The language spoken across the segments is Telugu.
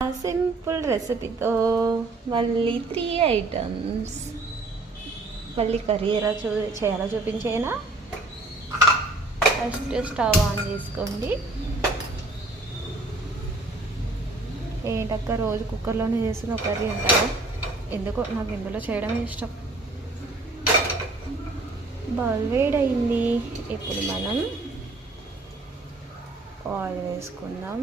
సింపుల్ రెసిపీతో మళ్ళీ 3 ఐటమ్స్. మళ్ళీ కర్రీ ఎలా చేయాలో చూపించేనా. ఫస్ట్ స్టవ్ ఆన్ చేసుకోండి. ఏంటక్క రోజు కుక్కర్లోనే చేస్తున్న కర్రీ అంటారా? ఎందుకో నాకు ఇందులో చేయడమే ఇష్టం. బౌల్ వేడయింది. ఇప్పుడు మనం ఆయిల్ వేసుకుందాం.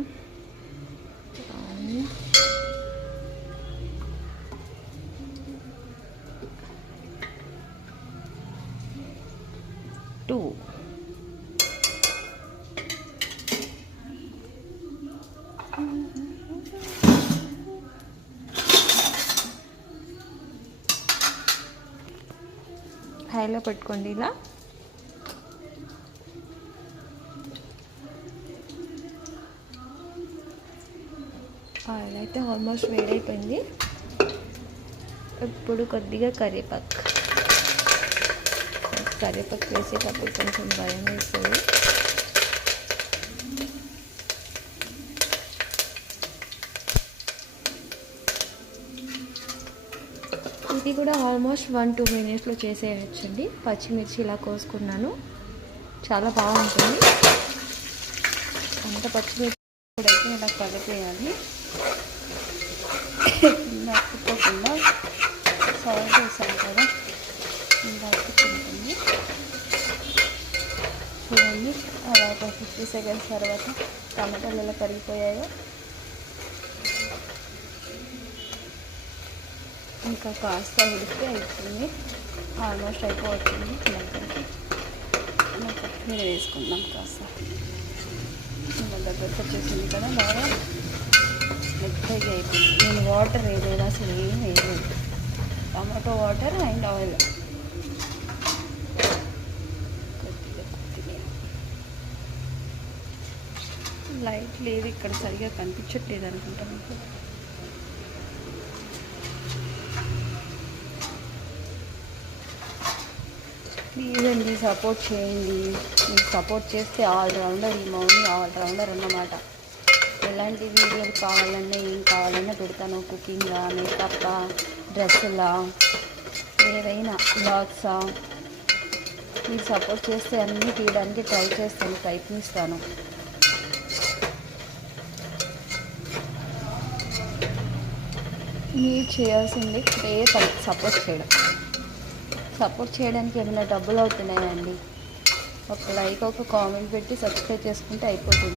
2 హైలో పెట్టుకోండి. ఇలా ఆయిల్ అయితే ఆల్మోస్ట్ వేడైపోయింది. ఇప్పుడు కొద్దిగా కరివేపాకు వేసేటప్పుడు కొంచెం భయం వేస్తుంది. ఇది కూడా ఆల్మోస్ట్ 1-2 మినిట్స్లో చేసేయచ్చండి. పచ్చిమిర్చి ఇలా కోసుకున్నాను, చాలా బాగుంటుంది. అంత పచ్చిమిర్చి ఇప్పుడైతే ఇలా కలిపేయాలి. అతుక్కోకుండా సాల్ట్ వేసాను కదా, ఇలా అతుక్కుంటుంది. చూడండి, అలా ఒక 50 సెకండ్స్ తర్వాత టమాటాలు ఎలా కరిగిపోయాయో. ఇంకా కాస్త ఉడికితే అయిపోయింది, ఆల్మోస్ట్ అయిపోతుంది. కొత్తిమీర వేసుకుందాం. కాస్త దగ్గరకు వచ్చేసింది కదా, బాగా మెత్తగా అయిపోయింది. నేను వాటర్ వేయలేదు, అసలు ఏం వేయలేదు. టమాటో వాటర్ అండ్ ఆయిల్, కొద్దిగా కొత్తిమీర. లైట్ లేదు ఇక్కడ, సరిగా కనిపించట్లేదు అనుకుంటా మీకు. ప్లీజ్ అండి, సపోర్ట్ చేయండి. మీకు సపోర్ట్ చేస్తే ఆల్రౌండర్, ఈ మౌని ఆల్రౌండర్ అన్నమాట. ఎలాంటి వీడియోలు కావాలన్నా, ఏం కావాలన్నా పెడతాను. కుకింగా, మేకప్పా, డ్రెస్సులా, ఏవైనా బ్లాగ్సా. మీరు సపోర్ట్ చేస్తే అన్నీ తీయడానికి ట్రై చేస్తాను, ప్రయత్నిస్తాను. మీరు చేయాల్సింది సపోర్ట్ చేయడం. సపోర్ట్ చేయడానికి ఏమైనా డబ్బులు అవుతున్నాయండి? ఒక లైక్, ఒక కామెంట్ పెట్టి సబ్స్క్రైబ్ చేసుకుంటే అయిపోతుంది.